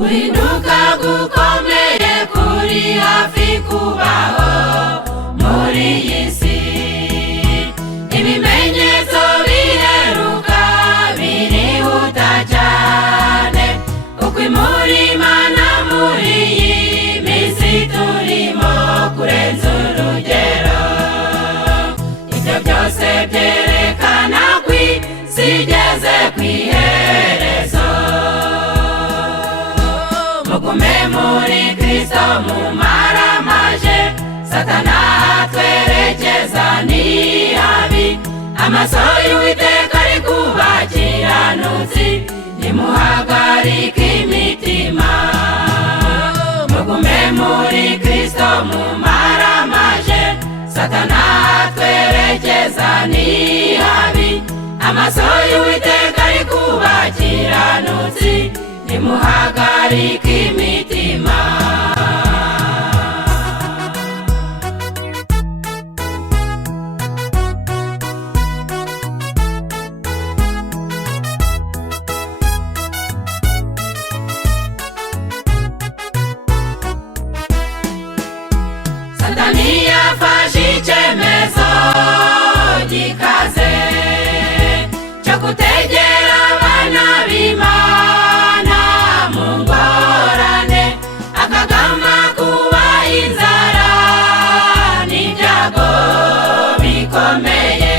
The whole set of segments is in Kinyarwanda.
guhinduka gukomeye kuri hafi kubaho muri iyi si. Ibimenyetso biheruka birihuta cyane, ukwimura Imana muri iyi minsi turimo kurenza urugero. Ibyo byose byerekana ko isi igeze ku iherezo. Mugume muri Kristo mumaramaje, Satana atwerekeza ni habi. Amaso y'Uwiteka ari ku bakiranutsi, nimuhagarike imitima. Mugume muri Kristo mumaramaje, Satana atwerekeza ni habi. Amaso y'Uwiteka ari ku bakiranutsi, nimuhagarike imitima. Satani yafashe icyemezo gikaze cyo gutegera abana b'Imana mu ngorane, akagama kuba inzara n'ibyago bikomeye,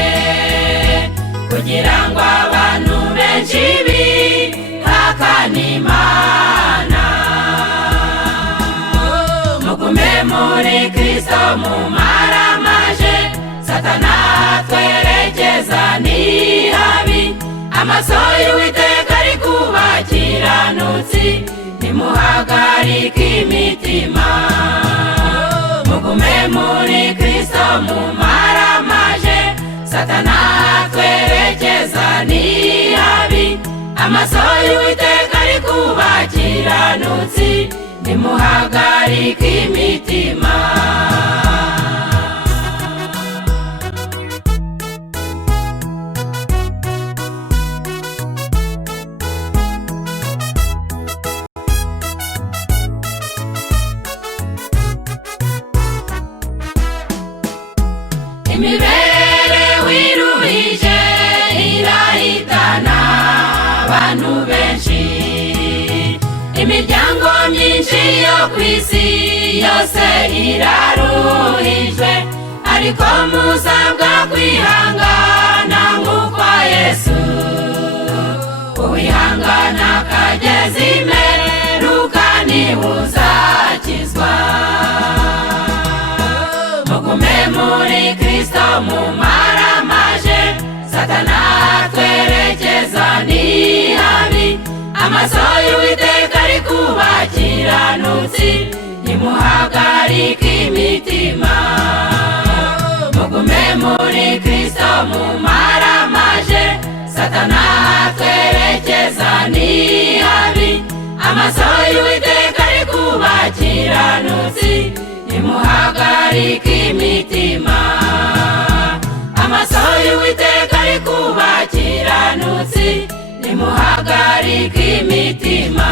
kugira ngo abantu benshi bihakane Imana. Mugume muri Kristo mumaramaje, Satana atwerekeza ni habi. Amaso y'Uwiteka ari ku bakiranutsi, nimuhagarike imitima. Mugume muri Kristo mumaramaje, Satana atwerekeza ni habi. Amaso y'Uwiteka ari ku bakiranutsi, nimuhagarike imitima. Imibereho iruhije irahitana abantu benshi, imiryango myinshi yo ku isi yose iraruhijwe, ariko musabwa kwihangana nk'ukwa Yesu. Uwihangana akageza imperuka niwe uzakizwa. Mugume muri Kristo mumaramaje, Satana atwerekeza ni habi. Amaso y'Uwiteka ari ku bakiranutsi, nimuhagarike imitima. Mugume muri Kristo mumaramaje, Satana atwerekeza ni habi. Amaso y'Uwiteka ari ku bakiranutsi, nimuhagarike imitima. Amaso y'Uwiteka ari ku bakiranutsi, nimuhagarike imitima.